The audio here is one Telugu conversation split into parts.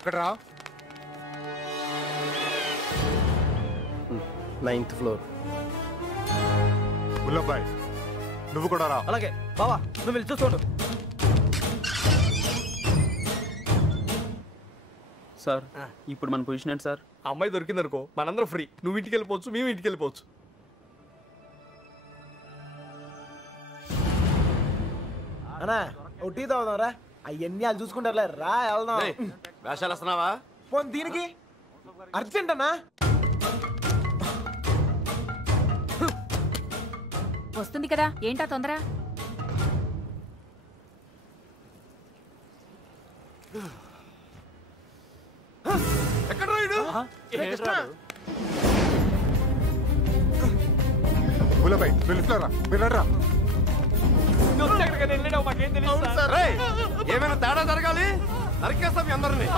ఎక్కడరా? 9th floor. బుల్లబ్బాయ్ నువ్వు కూడా రా. అలాగే బావా, నువ్వు వెళ్ళి చూసుకోండు. సార్ ఇప్పుడు మన పొజిషన్ ఏంటి సార్? అమ్మాయి దొరికింది అనుకో మనందరం ఫ్రీ. నువ్వు ఇంటికి వెళ్ళిపోవచ్చు, మేము ఇంటికి వెళ్ళిపోవచ్చు. అన్నా ఓ టీ తాగుదాం రా. అవన్నీ వాళ్ళు చూసుకుంటారులే రా, వెళ్దాం. వేషాలు వస్తున్నావా? పోనీ దీనికి అర్జెంట్ అన్నా. వస్తుంది కదా, ఏంటా తొందర? ఎక్కడ రాయుడు? బుల్లబ్బాయ్ వెళ్ళిస్తారా? వెళ్ళరా. ఏమైనా తేడా జరగాలి, నరికేస్తాం మీ అందరినీ.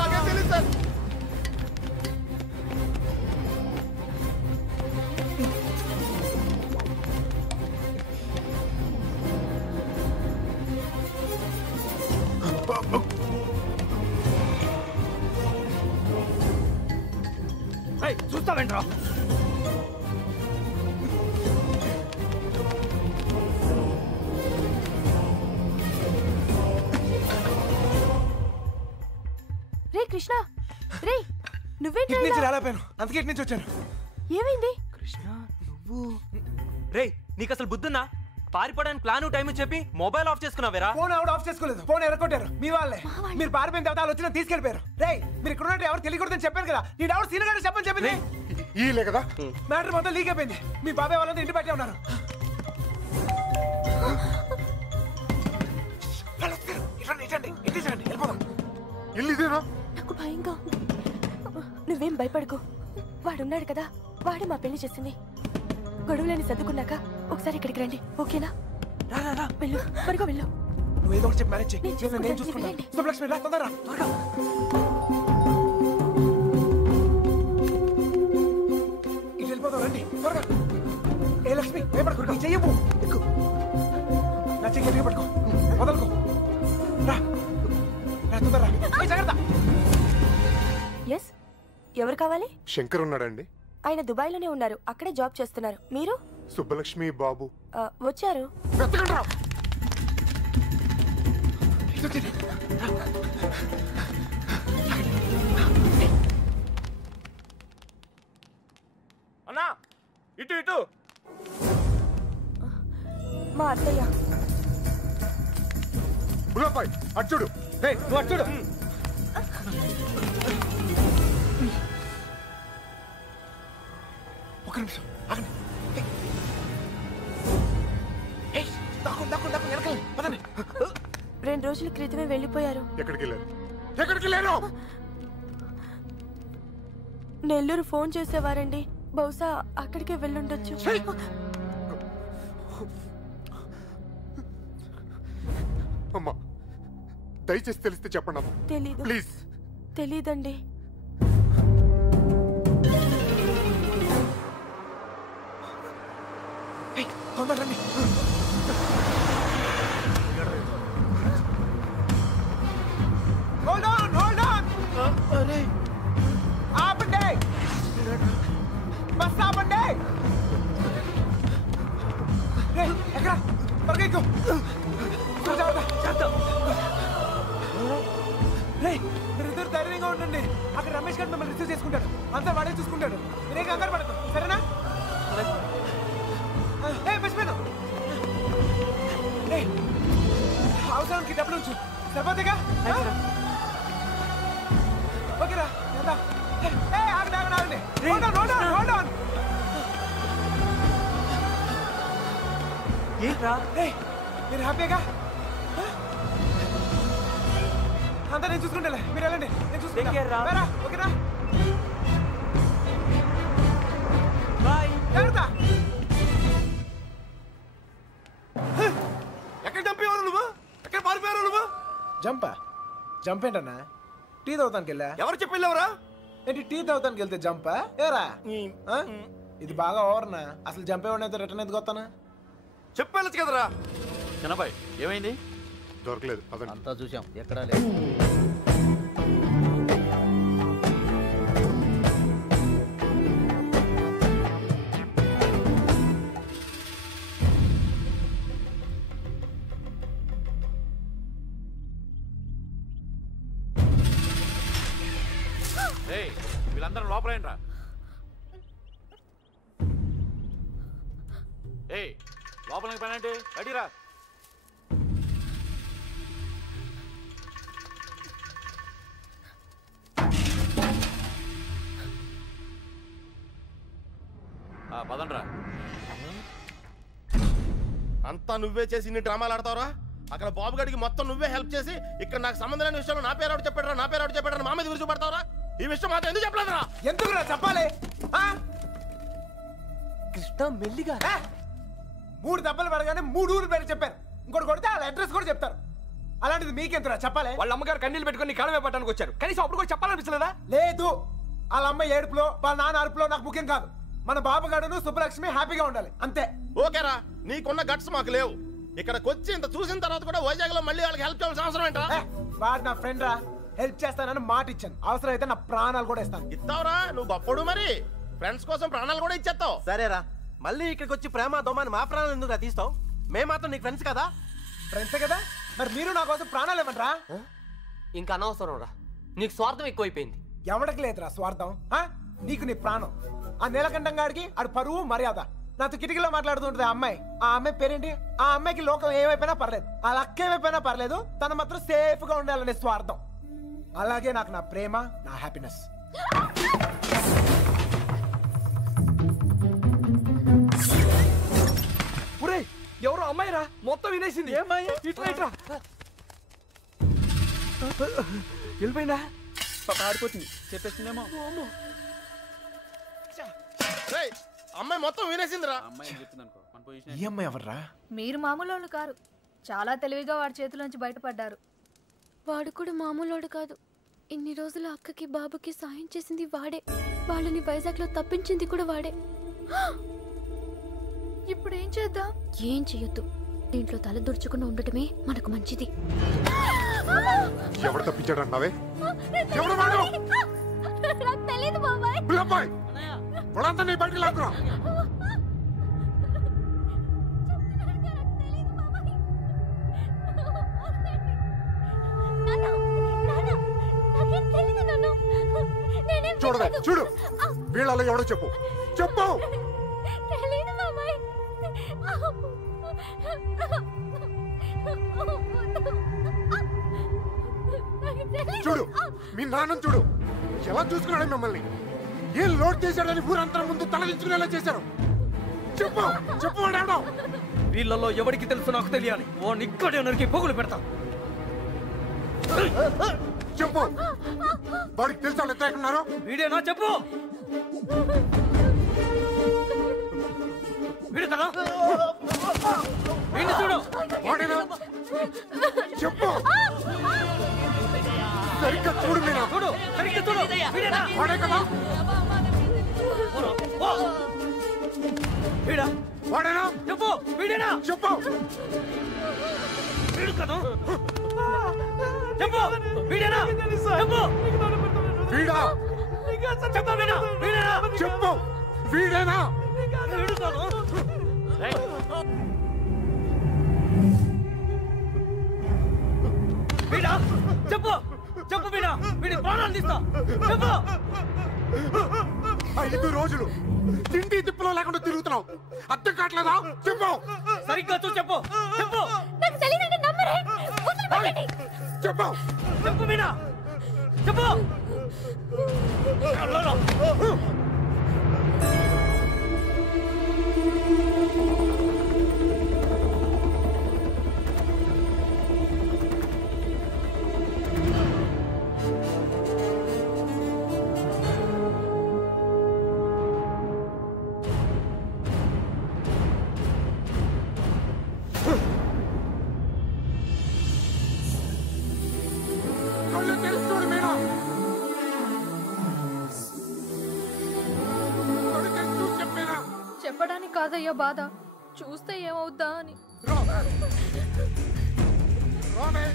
చూస్తావేంట్రా? రే కృష్ణ, రే నువ్వేంటి? ఇటు నుంచి రాలేపోయాను, అందుకే ఇటు నుంచి వచ్చాను. ఏమైంది? కృష్ణ నువ్వు రే, నీకు అసలు బుద్ధున్నా? పారిపోవడానికి ప్లాన్ టైం చెప్పి మొబైల్ ఆఫ్ చేసుకున్నావేరా? ఫోన్ ఆవిడ ఆఫ్ చేసుకోలేదు, ఫోన్ ఎరగొట్టారు మీ వాళ్ళే. మీరు పారిపోయిన తర్వాత వాళ్ళు వచ్చినా తీసుకెళ్ళిపోయారు. రే మీరు ఇక్కడ ఉన్నట్టు ఎవరు తెలియకూడదని చెప్పాను కదా. నీ ఎవరు సీనియర్ గారు చెప్పని చెప్పింది. ఈలే కదా మ్యాటర్ మొత్తం లీక్ అయిపోయింది. మీ బాబాయ్ వాళ్ళంతా ఇంటి బయటే ఉన్నారు. ఇల్లు ఇదేనా? నాకు భయంగా ఉంది. నువ్వేం భయపడకు, వాడున్నాడు కదా, వాడే మా పెళ్లి చేసింది. గొడవలని సర్దుకున్నాక ఒకసారి ఇక్కడికి రండి, ఓకేనా? వెళ్ళు, త్వరగా వెళ్ళు. నువ్వు ఏదో ఒకటి చెప్పి మేనేజ్ చేయి. నేను చూసుకుంటాను. వెళ్ళండి. శుభలక్ష్మి రా, తొందరగా త్వరగా. ఇటు వెళ్ళిపోతాం, రండి త్వరగా. ఏ లక్ష్మి భయపడకు, నీ చెయ్యవు. ఎక్కు, నా చెయ్యి గట్టిగా పట్టుకో, వదలుకో. రా రా, తొందరగా రా. జాగ్రత్త. ఎస్, ఎవరు కావాలి? శంకర్ ఉన్నాడండి. ఆయన దుబాయ్లోనే ఉన్నారు, అక్కడే జాబ్ చేస్తున్నారు. మీరు? సుబ్బలక్ష్మి బాబు వచ్చారు. వెతకండి రా. అన్నా ఇటు ఇటు. మా అత్తయ్య. బుల్లబ్బాయ్ అటు చూడు. నువ్వు అటు చూడు. ఒక నిమిషం ఆగండి. వెనకాల పదండి. 2 రోజుల క్రితమే వెళ్ళిపోయారు. ఎక్కడికి వెళ్ళారు? ఎక్కడికి వెళ్ళారు? నెల్లూరు ఫోన్ చేసేవారండి, బహుశా అక్కడికే వెళ్ళుండొచ్చు. అమ్మా దయచేసి తెలిస్తే చెప్పండి అమ్మా. తెలీదు. ప్లీజ్. తెలీదండి. తొందరండి. Hold on, hold on. ఆపండి, బస్ ఆపండి. ఎక్కడ త్వరగా ఎక్కు. మీరిద్దరు ధైర్యంగా ఉండండి. అక్కడ రమేష్ గారు మిమ్మల్ని రిసీవ్ చేసుకుంటాడు, అంతా వాడే చూసుకుంటాడు. మీరే కంగారు పడదు, సరేనా? మర్చిపోయాను. అవసరానికి డబ్బులు ఉంచు, సరిపోతేగా? ఓకేరా, ఆగండి ఆగండి ఆగండి. ఏంట్రా? మీరు హ్యాపీగా? అంతా నేను చూసుకుంటా, మీరు వెళ్ళండి, నేను చూసుకుంటా. ఓకేనా? బాయ్. జాగ్రత్త. ఎక్కడ చంపేవారు నువ్వు? ఎక్కడ పారిపోయారు నువ్వు? జంప్ ఏంటన్నా? టీ తాగుతానికి వెళ్ళా. ఎవరు చెప్పి వెళ్ళావురా? ఏంటి టీ తాగుతానికి వెళ్తే జంపా? ఏరా ఇది బాగా ఓవర్నా. అసలు జంపేవాడినైతే రిటర్న్ ఎందుకు వస్తానా? చెప్పేళ్ళచ్చు కదరా. చిన్నబాయ్ ఏమైంది? దొరకలేదు. అంతా చూసాం, ఎక్కడా లేదు. వీళ్ళందరూ లోపలేంట్రా. ఏయ్ లోపలికి పని అంటే బయటిరా. పదండ్రా. అంతా నువ్వే చేసి ఇన్ని డ్రామాలు ఆడతావరా? అక్కడ బాబు గడికి మొత్తం నువ్వే హెల్ప్ చేసి ఇక్కడ నాకు సంబంధం లేని విషయంలో నా పేరు చెప్పాడు మా మీద గురించి పడతావరా? ఈ విషయం మాత్రం ఎందుకు చెప్పలేదురా? ఎందుకురా చెప్పాలి? కృష్ణ మెల్లిగా 3 దెబ్బలు పడగానే 3 ఊరు పేరు చెప్పారు. ఇంకోటి కొడితే వాళ్ళ అడ్రస్ కూడా చెప్తారు. అలాంటిది మీకెందుకురా చెప్పాలి? వాళ్ళ అమ్మగారు కన్నీళ్ళు పెట్టుకుని కాలమే పట్టడానికి వచ్చారు. కనీసం అప్పుడు కూడా చెప్పాలనిపించలేదా? లేదు, వాళ్ళ అమ్మ ఏడుపులో వాళ్ళ నాన్న అరుపులో నాకు ముఖ్యం కాదు. మన బాబుగాడును సుబ్బలక్ష్మి హ్యాపీగా ఉండాలి అంతే. ఓకేరా, నీకున్న గట్స్ మాకు లేవు. ఇక్కడికి వచ్చి ఇంత చూసిన తర్వాత కూడా వైజాగ్ లో మళ్ళీ వాళ్ళకి హెల్ప్ చేయాల్సిన అవసరం ఏంటా? వాడు నా ఫ్రెండ్ రా, హెల్ప్ చేస్తానని మాట ఇచ్చాను. అవసరం అయితే నా ప్రాణాలు కూడా ఇస్తాను. ఇస్తావురా? నువ్వు గొప్పడు మరి ఫ్రెండ్స్ కోసం ప్రాణాలు కూడా ఇచ్చేస్తావు. సరేరా, మళ్ళీ ఇక్కడికి వచ్చి ప్రేమ దోమని మా ప్రాణాలు ఎందుకు తీస్తావు? మేము మాత్రం నీకు ఫ్రెండ్స్ కదా. ఫ్రెండ్సే కదా, మరి మీరు నా కోసం ప్రాణాలు ఇవ్వండిరా. ఇంకా అనవసరం రా, నీకు స్వార్థం ఎక్కువైపోయింది. ఎవడికి లేదురా స్వార్థం. నీకు నీ ప్రాణం. ఆ నీలకంఠం గాడికి ఆడు పరువు మర్యాద. నాతో కిటికీలో మాట్లాడుతుంటది ఆ అమ్మాయి పేరేంటి? ఆ అమ్మాయికి లోకం ఏమైపోయినా పర్లేదు, ఆ లక్క ఏమైపోయినా పర్లేదు, తను మాత్రం సేఫ్ గా ఉండాలనే స్వార్థం. అలాగే నాకు నా ప్రేమ, నా హ్యాపీనెస్. ఎవరో అమ్మాయిరా, మొత్తం వినేసింది. ఇట్లా వెళ్ళిపోయిందా? ఆడిపోతుంది, చెప్పేస్తుందేమో. అమ్మాయి మొత్తం వినేసిందిరా. అమ్మాయి చెప్తుంది అనుకో, మన పొజిషన్. ఈ అమ్మాయి ఎవర్రా? మీరు మామూలు వాళ్ళు కారు. చాలా తెలివిగా వాడి చేతిలోంచి బయటపడ్డారు. వాడు కూడా మామూలోడు కాదు. ఇన్ని రోజులు అక్కకి బాబుకి సాయం చేసింది వాడే. వాళ్ళని వైజాగ్ లో తప్పించింది కూడా వాడే. ఇప్పుడు ఏం చేద్దాం? ఏం చెయ్యొద్దు. దీంట్లో తల దుర్చుకుని ఉండటమే మనకు మంచిది. ఎవరు తప్పించాడు అన్నావే? ఎవరు వాడు? నాకు తెలీదు బాబాయ్. పిల్లబ్బాయ్, వాళ్ళంతా నీ బయటికి లాక్కురా. చూడవే, చూడు, వీళ్ళలో ఎవడో చెప్పు. చెప్పు. చూడు, మీ నాన్న చూడు ఎలా చూసుకున్నాడు మిమ్మల్ని. ఏం లోడ్ చేశాడని ఊరంతా ముందు తలదించుకునేలా చేశారు. చెప్పు, చెప్పు. వాడాడు వీళ్ళలో ఎవరికి తెలుసు నాకు తెలియాలి. ఓ నిక్కడే నరికి పొగులు పెడతా. చెప్పు, వాడికి తెలుసు వాళ్ళు ఎత్తున్నారు. వీడేనా? చెప్పు. వీడు కదా, వీడిని చూడు. వాడేనా? చెప్పు, సరిగ్గా చూడు. మీనా చూడు, సరిగ్గా చూడు. వీడేనా? వాడే కదా. వీడా? వాడేనా? చెప్పు. వీడేనా? చెప్పు. వీడు కదా. చెప్పు. వీడేనా? చెప్పు. వీడా? చెప్పు. వీడా? వీడేనా? చెప్పు. వీడేనా? వీడు కదా. వీడా? చెప్పు. చెప్పు వీడా. వీడి ప్రాణాలు తీస్తా. చెప్పు. 5 రోజులు తిండి తిప్పులో లేకుండా తిరుగుతున్నావు. అర్థం కావట్లేదా? చెప్పు. సరిగ్గా చూ. చెప్పు. చెప్పు. నాకు తెలియదంటే నమ్మరే. వదిలిపెట్టండి. చెప్పు. చెప్పు వీడా. చెప్పు. కళ్ళు తెరిచి చూడు మీనా. కళ్ళు తెరిచి చూసి చెప్పేనా. చెప్పడానికి కాదయ్యా బాధ, చూస్తే ఏమవుద్దా అని. రామే.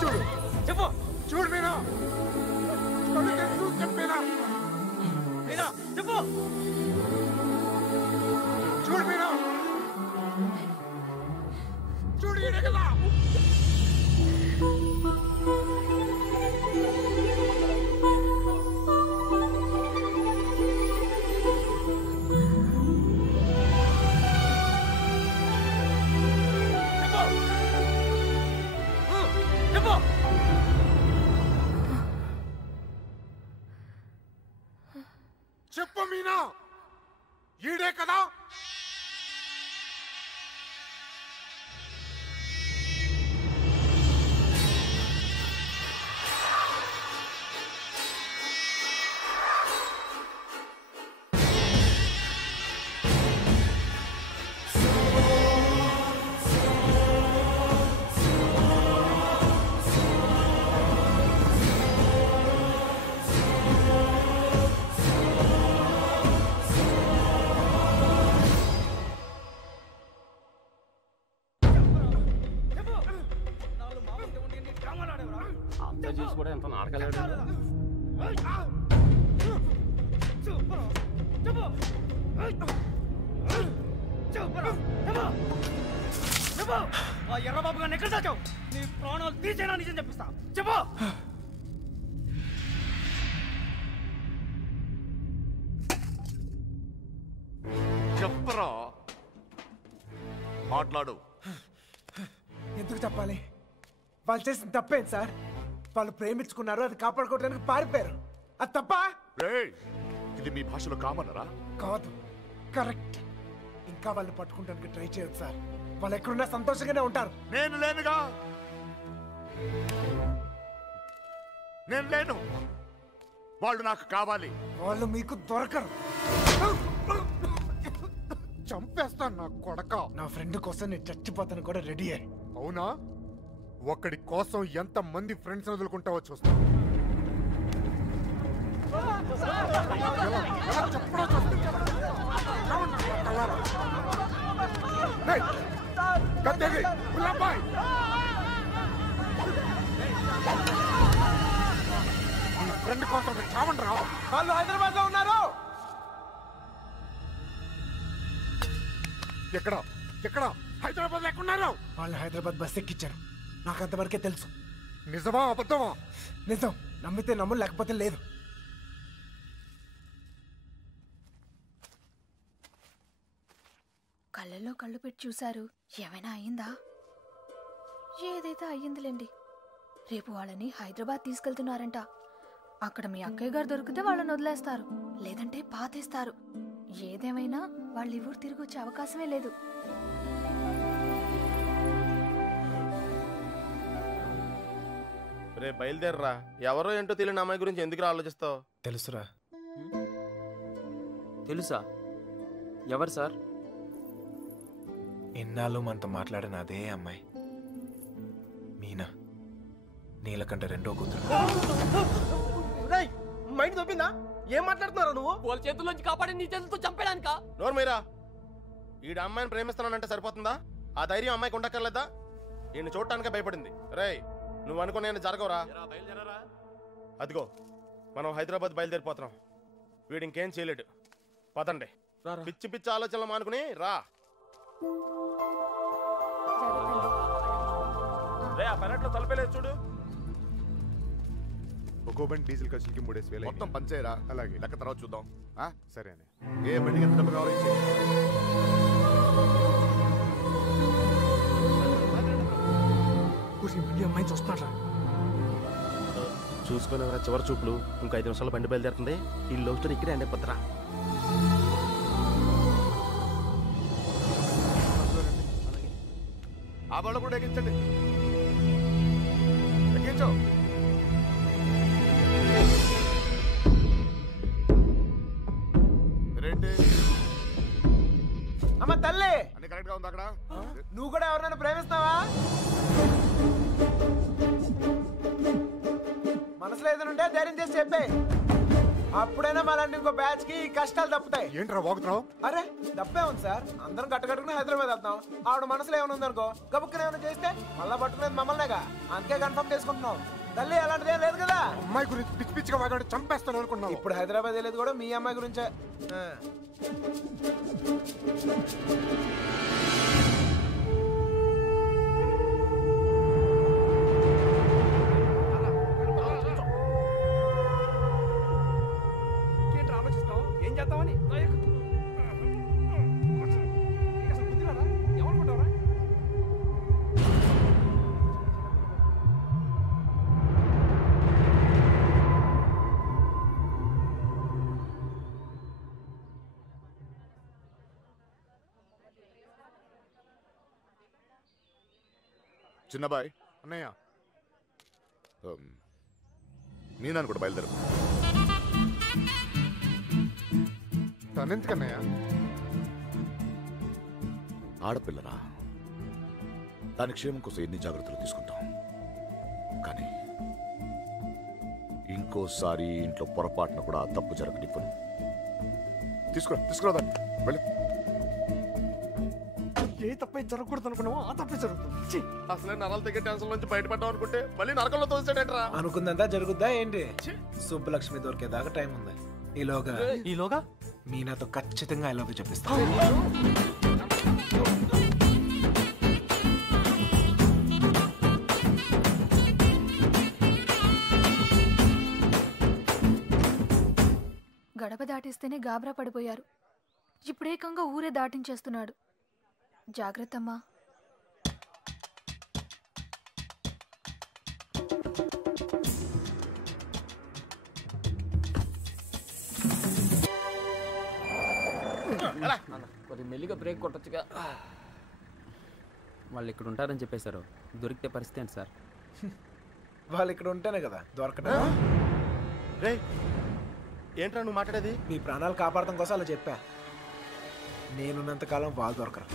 చూడు, చెప్పు. చూడు మీనా. చెప్పు. చూడు మీనా, చూడు ఈడే కదా. చెప్పు మీనా, ఈడే కదా. అంతా చేసి కూడా ఎంత నాటకాలు ఎర్రబాబు గారిని ఎక్కడ దాచావు? నీ ప్రాణాలు తీసేనా నిజం చెప్పిస్తా. చెప్పు. చెప్పరా, మాట్లాడు. ఎందుకు చెప్పాలి? వాళ్ళు చేసిన తప్పేంటి సార్? వాళ్ళు ప్రేమించుకున్నారు, అది కాపాడుకోవడానికి పారిపోయారు. అది తప్ప? ఇది మీ భాషలో కామనరా? కాదు, కరెక్ట్. ఇంకా వాళ్ళు పట్టుకుంటానికి ట్రై చేయొచ్చు సార్. వాళ్ళు ఎక్కడున్నా సంతోషంగానే ఉంటారు. నేను లేనుగా, నేను లేను. వాళ్ళు నాకు కావాలి. వాళ్ళు మీకు దొరకరు. చంపేస్తాను నా కొడక. నా ఫ్రెండ్ కోసం నేను చచ్చిపోతాను కూడా రెడీ అయ్యి. అవునా? ఒక్కడి కోసం ఎంత మంది ఫ్రెండ్స్ వదులుకుంటావో చూస్తా. ఫ్రెండ్ కోసం చావండి రా. వాళ్ళు హైదరాబాద్ లో ఉన్నారు. ఎక్కడ ఎక్కడ? హైదరాబాద్ ఎక్కడున్నారు? వాళ్ళు హైదరాబాద్ బస్ ఎక్కించారు. నాకు అంతవరకే తెలుసు. నిజమా అబద్ధమా? నిజం. నమ్మితే నమ్ము, లేకపోతే లేదు. కళ్ళల్లో కళ్ళు పెట్టి చూశారు. ఏమైనా అయ్యిందా? ఏదైతే అయ్యిందిలేండి. రేపు వాళ్ళని హైదరాబాద్ తీసుకెళ్తున్నారంట. అక్కడ మీ అక్కయ్య గారు దొరికితే వాళ్ళని వదిలేస్తారు, లేదంటే పాతేస్తారు. ఏదేమైనా వాళ్ళు ఈ ఊరు తిరిగి వచ్చే అవకాశమే లేదు. రే బయలుదేరరా. ఎవరో ఏంటో తెలియని అమ్మాయి గురించి ఎందుకు ఆలోచిస్తావు? తెలుసురా. తెలుసా? ఎవరు సార్? ఎన్నాళ్ళు మనతో మాట్లాడిన అదే అమ్మాయి, మీనా. నీలకంఠ రెండో కూతురు. మైండ్ తప్పిందా? ఏం మాట్లాడుతున్నారా నువ్వు? వాళ్ళ చేతుల్లోంచి కాపాడి నీ చేతులతో చంపేడానికా? నోరు మీరా. ఈడ అమ్మాయిని ప్రేమిస్తున్నానంటే సరిపోతుందా? ఆ ధైర్యం అమ్మాయికి ఉండక్కర్లేదా? ఈయన చూడటానికే భయపడింది. రేయ్, నువ్వు అనుకునే జరగవురా. అదిగో మనం హైదరాబాద్ బయలుదేరిపోతున్నాం. వీడు ఇంకేం చేయలేడు. పదండి. పిచ్చి పిచ్చి ఆలోచనలు మానుకుని రా. తలపేలేదు చూడు. ఒక్కో బండి డీజిల్ ఖర్చులకి 3,000 మొత్తం పంచేయరా. అలాగే. లెక్క తర్వాత చూద్దాం. సరే అని. ఏ బండికి ఎంత డబ్బు కావాలి? అమ్మాయి చూస్తున్నారా? చూసుకుని చివరి చూపులు. ఇంకో 5 నిమిషాలు బండి బయలుదేరుతుంది. ఈ లవ్ స్టోరీ ఇక్కడే అండి పొద్దురా. ఆ బళ్ళు కూడా ఎక్కించండి. ఎక్కించు. రేంటి అమ్మ తల్లి, అన్ని కరెక్ట్ గా ఉంది అక్కడ? నువ్వు కూడా ఎవరినైనా ప్రేమిస్తావా? మనసులో ఏదైనా ధైర్యం చేసి చెప్పే. అప్పుడైనా మళ్ళీ ఇంకో బ్యాచ్ కి కష్టాలు తప్పుతాయి. ఏంట్రా వాగుతున్నావు? అరే తప్పే ఉంది సార్. అందరం కట్టుకట్టుకుని హైదరాబాద్ వెళ్తాం. ఆవిడ మనసులో ఏమైనా ఉందనుకో, గబుక్కున ఏమైనా చేస్తే మళ్ళా పట్టుకునేది మమ్మల్నేగా. అందుకే కన్ఫర్మ్ చేసుకుంటున్నాం. తల్లి అలాంటిదే లేదు కదా. అమ్మాయి గురించి పిచ్చి పిచ్చిగా వాగాడు చంపేస్తాను అనుకున్నాను. ఇప్పుడు హైదరాబాద్ వెళ్ళేది కూడా మీ అమ్మాయి గురించే. ఏంటి ఆలోచిస్తావు? ఏం చేద్దామని ఏమనుకుంటావరా? చిన్నబాయ్ అన్నయ్య నేను కూడా బయలుదేరు. తనెందుకన్నయ్య? ఆడపిల్లరా, దాని క్షేమం కోసం ఎన్ని జాగ్రత్తలు తీసుకుంటాం, కానీ ఇంకోసారి ఇంట్లో పొరపాటున కూడా తప్పు జరగనివ్వను. తీసుకురా దాన్ని వెళ్ళి. ఏ తప్పే జరగకూడదు అనుకున్నావో ఆ తప్పే జరుగుతుంది. అసలే నరాలు దగ్గర టెన్షన్ నుంచి బయటపడ్డాం అనుకుంటే మళ్ళీ నరకంలో తోసాడేట్రా. అనుకుందంతా జరుగుద్దా ఏంటి? సుబ్బలక్ష్మి దొరికేదాకా టైం ఉంది. ఈలోగా మీనాతో ఖచ్చితంగా ఐ లవ్ యూ చెప్పిస్తా. గడప దాటిస్తేనే గాబరా పడిపోయారు. ఇప్పుడేకంగా ఊరే దాటించేస్తున్నాడు. జాగ్రత్తమ్మా. కొద్ది మెల్లిగా బ్రేక్ కొట్టొచ్చుగా. వాళ్ళు ఇక్కడ ఉంటారని చెప్పేశారు. దొరికితే పరిస్థితి ఏంటి సార్? వాళ్ళు ఇక్కడ ఉంటేనే కదా దొరకడం. రే ఏంట్రా నువ్వు మాట్లాడేది? మీ ప్రాణాలు కాపాడటం కోసం అలా చెప్పా. నేనున్నంతకాలం వాళ్ళు దొరకరు.